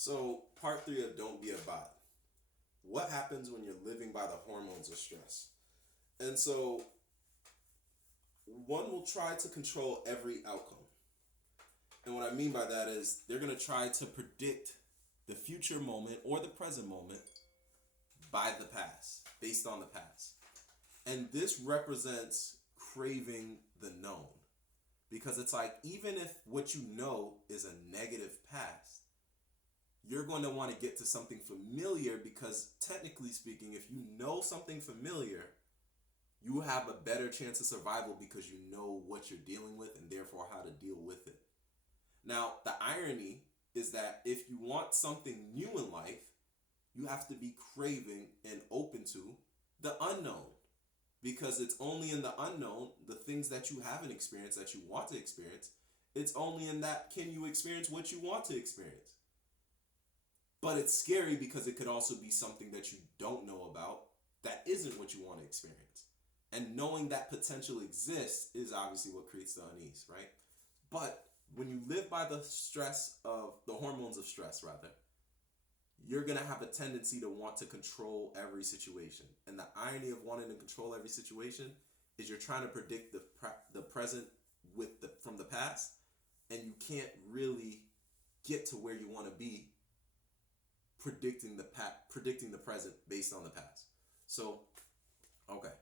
So, part three of Don't Be a Bot. What happens when you're living by the hormones of stress? And so, one will try to control every outcome. And what I mean by that is they're going to try to predict the future moment or the present moment by the past, based on the past. And this represents craving the known. Because it's like, even if what you know is a negative past, you're going to want to get to something familiar because, technically speaking, if you know something familiar, you have a better chance of survival because you know what you're dealing with and therefore how to deal with it. Now, the irony is that if you want something new in life, you have to be craving and open to the unknown because it's only in the unknown, the things that you haven't experienced that you want to experience, it's only in that can you experience what you want to experience. But it's scary because it could also be something that you don't know about that isn't what you want to experience. And knowing that potential exists is obviously what creates the unease, right? But when you live by the hormones of stress, rather, you're going to have a tendency to want to control every situation. And the irony of wanting to control every situation is you're trying to predict the present from the past, and you can't really get to where you want to be predicting the present based on the past. So, okay.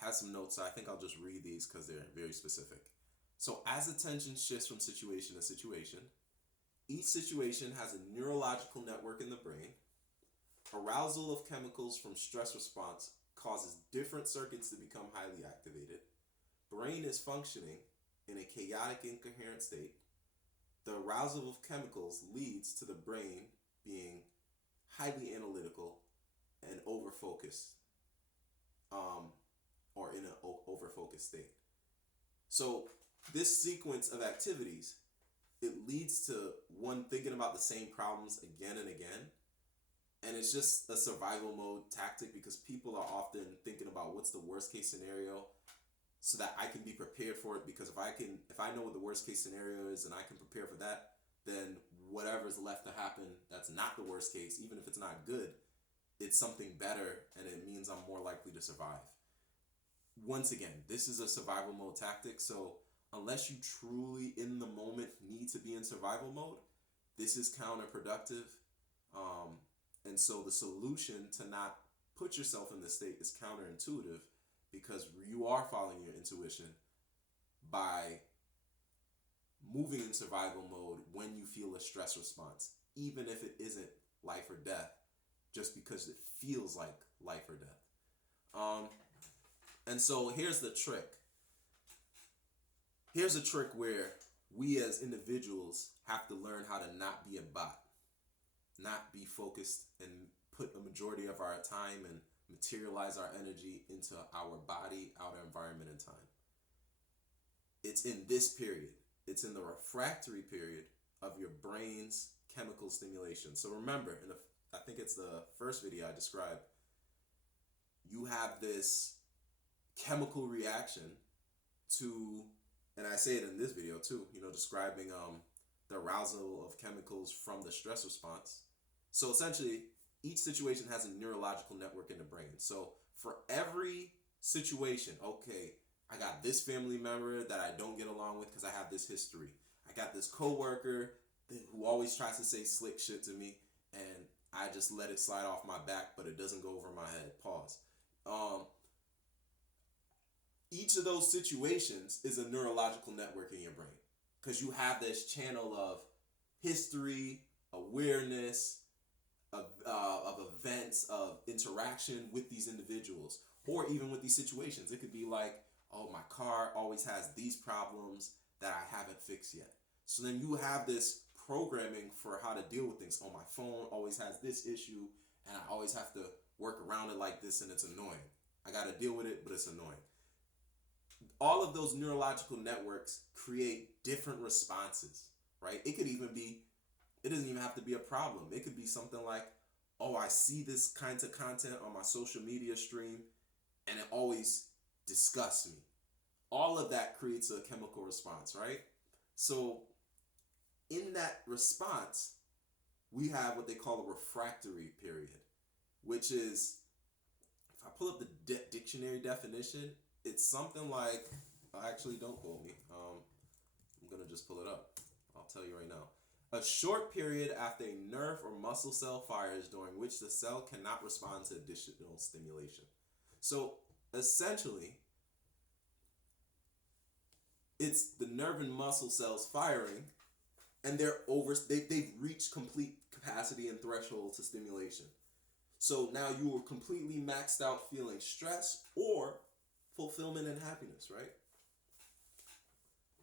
I have some notes, so I think I'll just read these because they're very specific. So, as attention shifts from situation to situation, each situation has a neurological network in the brain. Arousal of chemicals from stress response causes different circuits to become highly activated. Brain is functioning in a chaotic, incoherent state. The arousal of chemicals leads to the brain being highly analytical and over-focused, or in an over-focused state. So this sequence of activities, it leads to one thinking about the same problems again and again. And it's just a survival mode tactic because people are often thinking about what's the worst case scenario so that I can be prepared for it, because if I know what the worst case scenario is and I can prepare for that, then whatever's left to happen that's not the worst case, even if it's not good, it's something better and it means I'm more likely to survive. Once again, this is a survival mode tactic, so unless you truly in the moment need to be in survival mode, this is counterproductive. And so the solution to not put yourself in this state is counterintuitive, because you are following your intuition by moving in survival mode when you feel a stress response, even if it isn't life or death, just because it feels like life or death. And so here's the trick. Here's a trick where we as individuals have to learn how to not be a bot, not be focused and put a majority of our time and materialize our energy into our body, our environment, and time. It's in this period. It's in the refractory period of your brain's chemical stimulation. So remember, I think it's the first video I described, you have this chemical reaction to, and I say it in this video too, describing the arousal of chemicals from the stress response. So essentially, each situation has a neurological network in the brain. So for every situation, okay, I got this family member that I don't get along with because I have this history. I got this coworker who always tries to say slick shit to me, and I just let it slide off my back, but it doesn't go over my head. Pause. Each of those situations is a neurological network in your brain, because you have this channel of history, awareness, of events, of interaction with these individuals, or even with these situations. It could be like, oh, my car always has these problems that I haven't fixed yet. So then you have this programming for how to deal with things. Oh, my phone always has this issue, and I always have to work around it like this, and it's annoying. I got to deal with it, but it's annoying. All of those neurological networks create different responses, right? It doesn't even have to be a problem. It could be something like, oh, I see this kind of content on my social media stream and it always disgusts me. All of that creates a chemical response, right? So In that response, we have what they call a refractory period, which is, if I pull up the dictionary definition, it's something like, actually, don't quote me. I'm going to just pull it up. I'll tell you right now. A short period after a nerve or muscle cell fires during which the cell cannot respond to additional stimulation. So essentially, it's the nerve and muscle cells firing, and they've reached complete capacity and threshold to stimulation. So now you are completely maxed out feeling stress or fulfillment and happiness, right?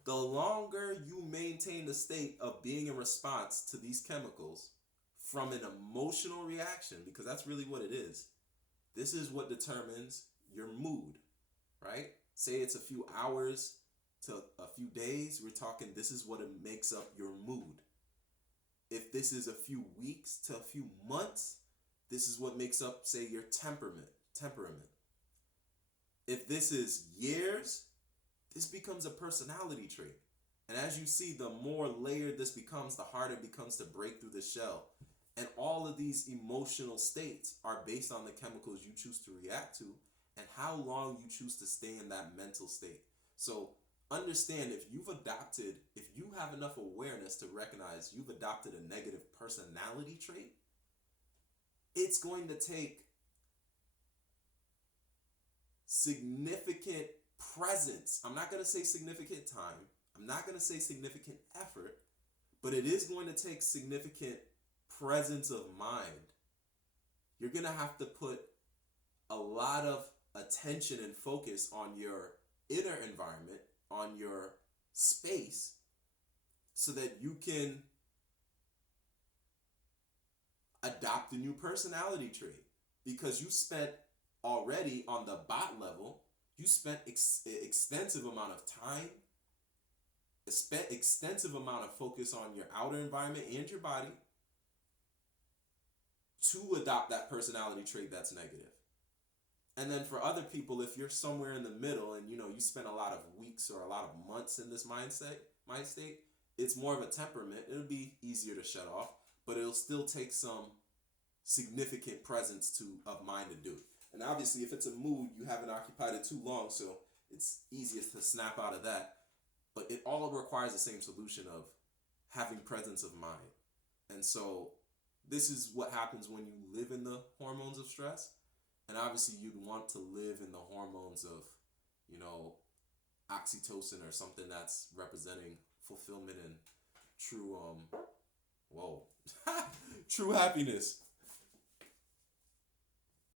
The longer you maintain the state of being in response to these chemicals from an emotional reaction, because that's really what it is. This is what determines your mood, right? Say it's a few hours to a few days, we're talking this is what it makes up your mood. If this is a few weeks to a few months, this is what makes up, say, your temperament. If this is years, this becomes a personality trait. And as you see, the more layered this becomes, the harder it becomes to break through the shell. And all of these emotional states are based on the chemicals you choose to react to and how long you choose to stay in that mental state. So understand, if you have enough awareness to recognize you've adopted a negative personality trait, it's going to take significant presence. I'm not going to say significant time. I'm not going to say significant effort, but it is going to take significant presence of mind. You're going to have to put a lot of attention and focus on your inner environment, on your space, so that you can adopt a new personality trait. Because you spent already on the bot level, you spent extensive amount of time, spent extensive amount of focus on your outer environment and your body to adopt that personality trait that's negative. And then for other people, if you're somewhere in the middle and you spend a lot of weeks or a lot of months in this mind state, it's more of a temperament. It'll be easier to shut off, but it'll still take some significant presence of mind to do it. And obviously, if it's a mood, you haven't occupied it too long, so it's easiest to snap out of that. But it all requires the same solution of having presence of mind. And so this is what happens when you live in the hormones of stress. And obviously, you'd want to live in the hormones of, oxytocin or something that's representing fulfillment and true, true happiness.